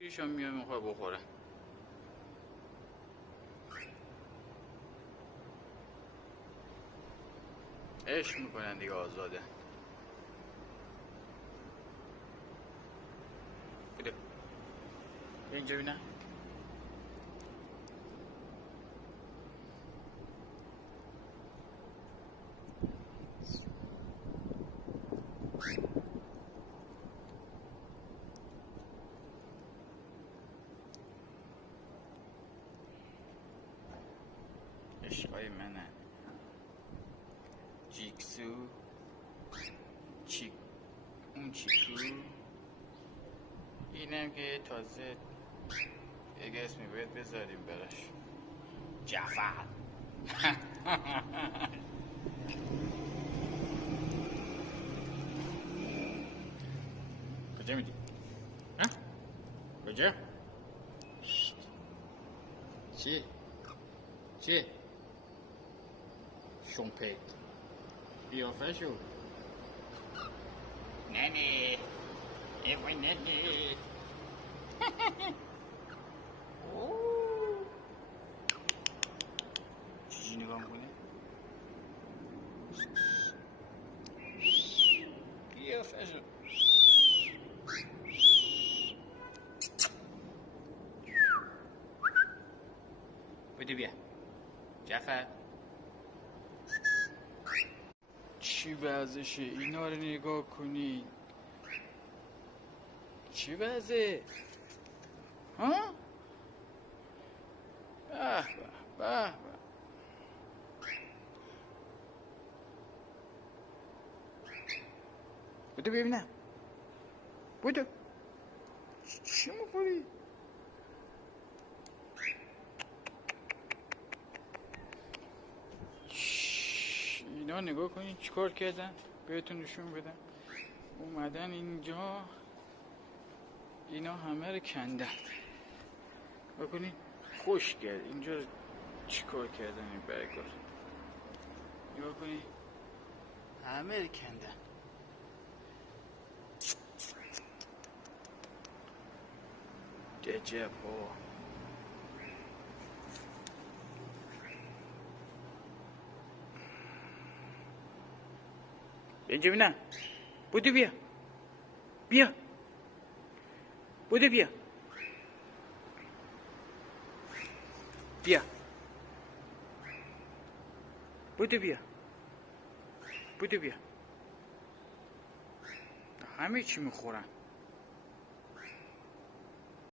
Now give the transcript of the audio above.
ایشان میاد میخواد بخوره. عشق میکنن دیگه، آزاده. بده اینجا بینم. عشقای منه. جیکسو اون چیکو. اینم که تازه یک اسمی باید بذاریم براش. جعفر. کجا میدی؟ کجا؟ چی؟ شمپت بیافه شو. ننه ایوه ننه. چیزی نگاه میکنه؟ بیافه شو. بده بیا جعفر. چی وضعشه؟ اینا رو نگاه کنی. چی وضعه؟ ها؟ به به. بودو ببینم. بودو چی میخوری؟ اینا نگاه کنین چیکار کردن. بهتون نشون بدم. اومدن اینجا اینا همه رو کندن. بکنین خوش کرد. اینجا رو چیکار کردن این برگار. نگاه کنین همه رو کندن. ججب بابا. اینجا بینم. بودو بیا بودو بیا بودو بیا. همه چی میخورن.